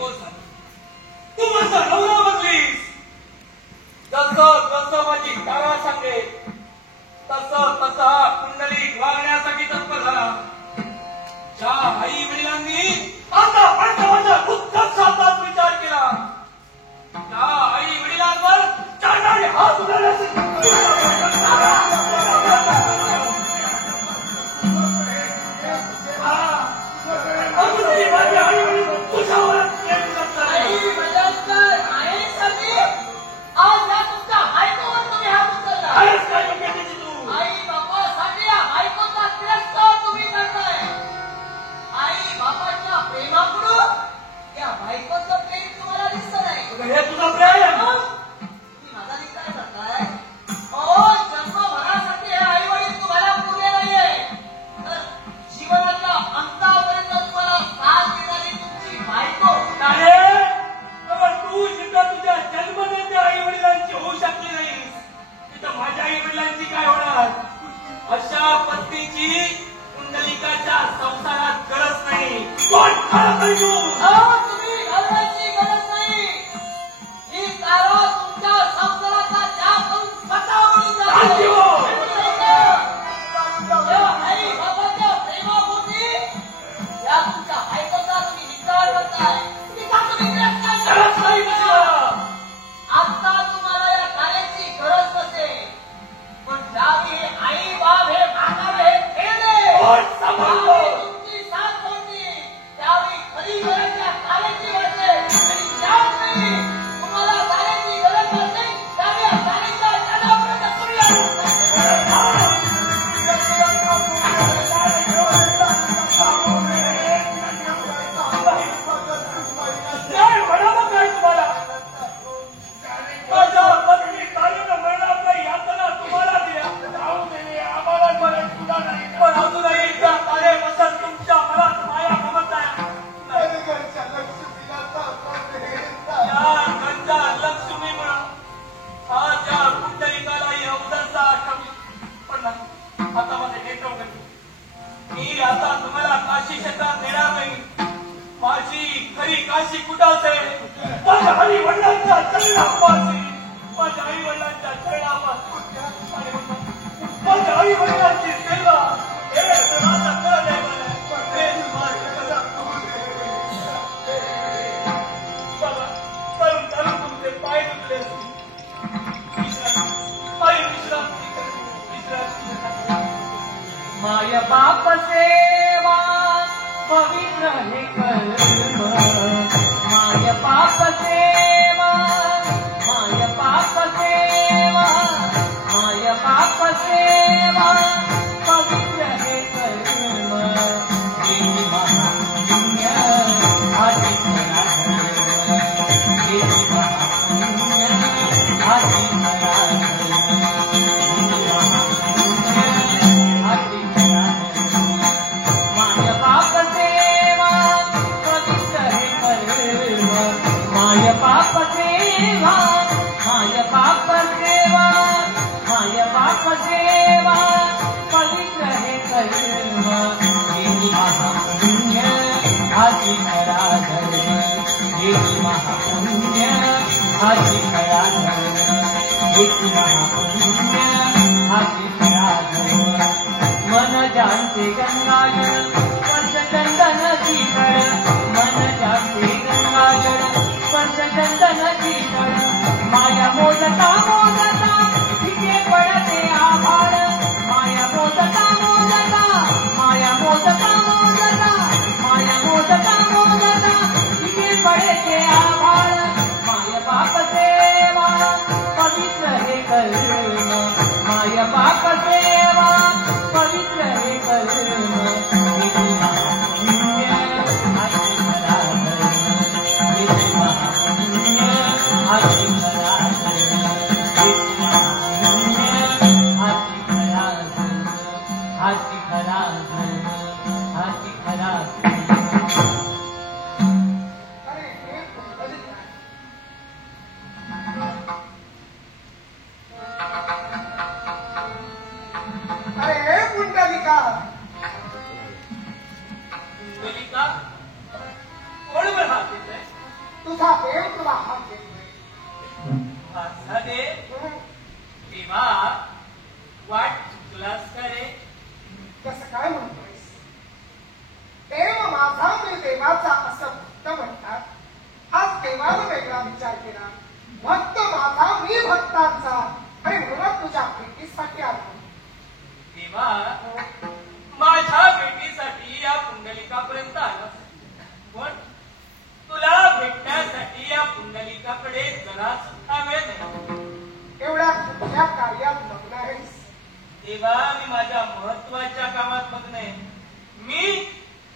बायको झाली. तू माझा नवरा बनलीस. जसं जसं माझी तारा सांगे तसं तसा कुंडली वागण्यासाठी तत्पर झाला. ज्या आई वडिलांनी आता माझा उत्कट साधाच विचार केला त्या आई वडिलांवर चालणारे हात उडवण्यासाठी माझे आई वडील तुझ्यावर प्रेम करतात. आज या तुमच्या बायकोवर तुम्ही हात उचलला. खरंच काय योग्य त्याची तू आई बापासाठी या बायकोचा तिरस्कार तुम्ही करताय. आई बापाच्या प्रेमाकडून या बायकोचं प्रेम तुम्हाला दिसत नाही. हे तुझं प्रेम तुम्ही माझा धिक्कार करताय. अहो जन्मभरासाठी हे आई वडील तुम्हाला पुरे नाहीये तर जीवनाच्या अंतापर्यंत तुम्हाला साथ देणारी तुमची बायको नाही. तू जिथं तुझ्या जन्मदात्या आई वडिलांची होऊ शकली नाहीस तिथं माझ्या आई वडिलांची काय होणार. अशा पत्नीची कुंडलिकाच्या संसारात गरज नाही. कोण खरं तरी तू तुम्ही घालवायची गरज नाही. ही तारा तुमच्या संसाराचा त्याग करून स्वतःवरून जाते. जेव्हा आई बाबाच्या प्रेमापोटी या तुमच्या बायकोचा तुम्ही धिक्कार करताय. तिचा तुम्ही तिरस्कार खरंच नाही करताय. तुझं. आता तुम्हाला या कार्याची गरज नसेल पण ज्यावेळी आई बाप हे मागावे हे खेळले कोण सांभाळतो. तुमची साथ सोडली त्यावेळी खरी गरज या कार्याची वाटते आणि ज्यावेळी तुम्हाला कार्याची गरज नसते त्यावेळी या कार्याच्या जगापर्यंत तुम्ही काय म्हणावं काय तुम्हाला. माझ्या पत्नी ताईनं मरणाचा यातना तुम्हाला दिल्या. जाऊ दे आम्हाला बरं सुद्धा नाही. पण अजूनही त्या तारेबद्दल तुमच्या मनात माया ममता आहे. या गंजा लक्ष्मीमुळं आज या कुंडलिकालाही अवदरचा आठवली. पण नाही, आता माझे नेत्र उघडले. मी आता तुम्हाला काशी क्षेत्रात नेणार नाही. माझी खरी काशी कुठं असेल. माझ्या आई वडिलांच्या चरणापाशी. माझ्या आई वडिलांच्या चरणापाशी माझ्या आई वडिलांची सेवा हे माझं कर आहे. हे माझं कर. बाबा चालून चालून तुमचे पाय दुखले आई विश्रांती विश्रांती. माय बाप सेवा पवित्र हे कर्म. माय बाप सेवा माय बाप सेवा माय बाप सेवा पवित्र हे कर्म. देवी महापुण्य आधी खरा धर्म. देवी महापुण्य आधी खरा धर्म. देवी महापुण्य आधी खरा धर्म. माय बाप सेवा पवित्र हे कर्म. माय बाप सेवा माय बाप सेवा माय बाप सेवा पवित्र हे कर्म. देवी महापुण्य आधी खरा धर्म. देवी महापुण्य आधी खरा धर्म. देवी महापुण्य आधी खरा धर्म. मन जानते गंगाजल स्पर्श चंदन शीतळ. मन जानते गंगाजल स्पर्श चंदन शीतळ. माया मोदता मोदता तिथे पडते आभाळ. माया मोदता मोदता माया मोदता मोदता माया मोदता मोदता तिथे पडते आभाळ. माय बाप सेवा पवित्र हे कर्म. माय बाप सेवा पवित्र हे कर्म. देवी महापुण्य आधी खरा धर्म. देवी महापुण्य आधी खरा धर्म. देवी महापुण्य आधी खरा धर्म. आधी खरा धर्म. आधी खरा धर्म. कुंडलिका कोण बरं हात देतंय. देवाचा असं भक्त म्हणतात. आज देवानं वेगळा विचार केला. भक्त माझा मी भक्तांचा आणि म्हणून तुझ्या भेटीसाठी आलो. देवा माझ्या भेटीसाठी या पुंडलिकापर्यंत आला, पण तुला भेटण्यासाठी या पुंडलिकाकडे जरा सुद्धा वेळ नाही. एवढ्या कुठल्या कार्यात मग्न आहेस? देवा मी माझ्या महत्वाच्या कामात मग्न आहे. मी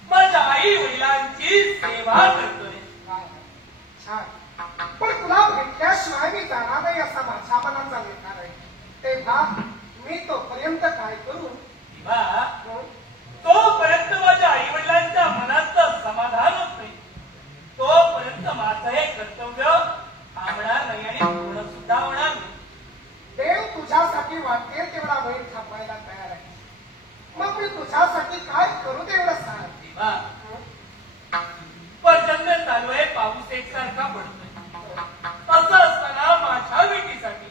माझ्या आई वडिलांची सेवा करतोय. छान. पण तुला भेटल्याशिवाय मी जाणार नाही असा माझ्या मनाचा निर्धार आहे. तेव्हा मी तोपर्यंत काय करू? देवा तोपर्यंत माझ्या आई वडिलांच्या मनाचं समाधान होत नाही, तोपर्यंत माझं हे कर्तव्य थांबणार नाही आणि पूर्ण सुद्धा होणार नाही. देव तुझ्यासाठी वाटेल तेवढा वेळ थांबायला तयार आहे. मग मी तुझ्यासाठी काय करू तेवढं सांग. देवा प्रचंड चालू आहे, पाऊस एकसारखा पडतोय. असं असताना माझ्या भेटीसाठी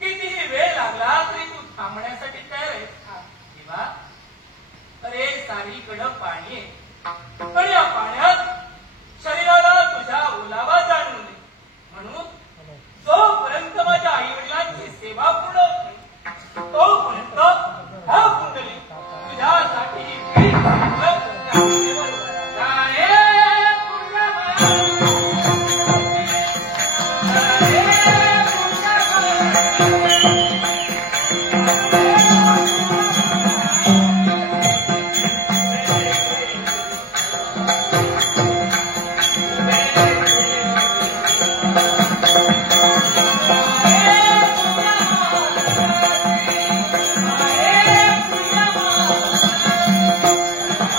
कितीही वेळ लागला तरी तू थांबण्यासाठी तयार आहे. देवा अरे सारीकडं पाणी आहे आणि या पाण्यात शरीराला तुझ्या ओलावा जाणवू नये म्हणून जोपर्यंत माझ्या आई वडिलांची सेवा पूर्ण होत नाही तोपर्यंत हा पुंडलिक तुझ्या